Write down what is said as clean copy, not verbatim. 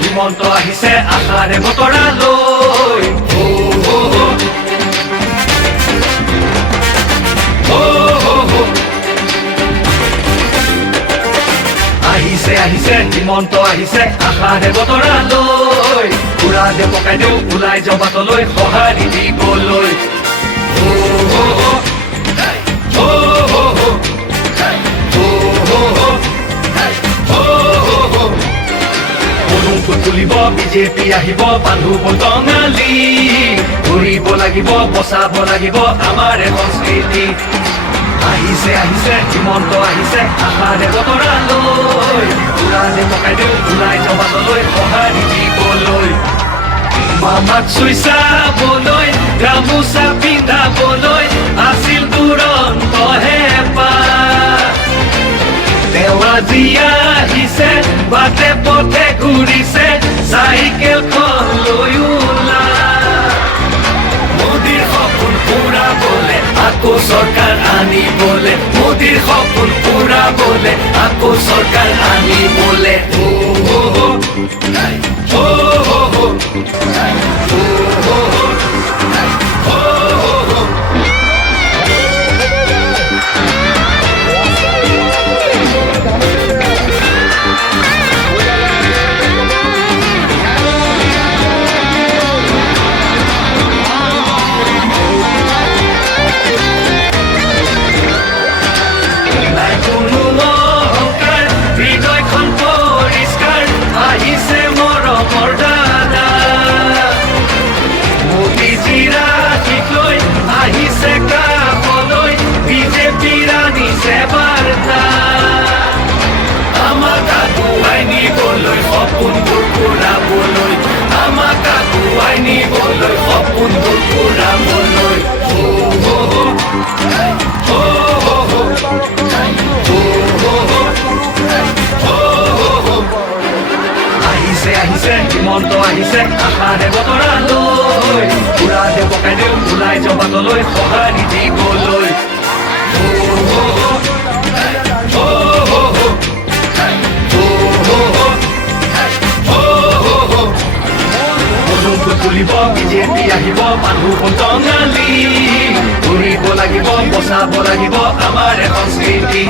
হিমন্ত আহিছে আশাৰে বতৰা লৈ আহিছে আহিছে হিমন্ত আহিছে আশাৰে বতৰা লৈ পুৰা দে পকাই দিওঁ ওলাই যাওঁ বাটলৈ সঁহাৰি দিবলৈ তুলিব বিজেপি আহিব বান্ধু বটঙালী ঘূৰিব লাগিব বচাব লাগিব আমাৰ সংস্কৃতি আহিছে আহিছে হিমন্ত আহিছে আশাৰে বতৰা লৈ উৰালে পকাই দিওঁ ওলাই যাওঁ বাটলৈ সঁহাৰি দিবলৈ মামাক চুই চাবলৈ গামোচা পিন্ধাবলৈ আছিল দুৰন্ত হেঁপাহ তেওঁ আজি আহিছে বাটে পথে ঘূৰিছে চাইকেলখন লৈ ওলা মোদীৰ সপোন পুৰাবলে আকৌ চৰকাৰ আনিবলে মোদীৰ সপোন পুৰাবলে আকৌ চৰকাৰ আনিবলে সপোনবোৰ পুৰাবলৈ আমাক আগুৱাই নিবলৈ সপোনবোৰ পুৰাবলৈ আহিছে আহিছে হিমন্ত আহিছে আশাৰে বতৰা লৈ পুৰা দে পকাই দিওঁ ওলাই যাওঁ বাটলৈ সঁহাৰি দিবলৈ তুলিব বিজেপি আহিব বান্ধু বটঙালী ঘূৰিব লাগিব বচাব লাগিব আমাৰ সংস্কৃতি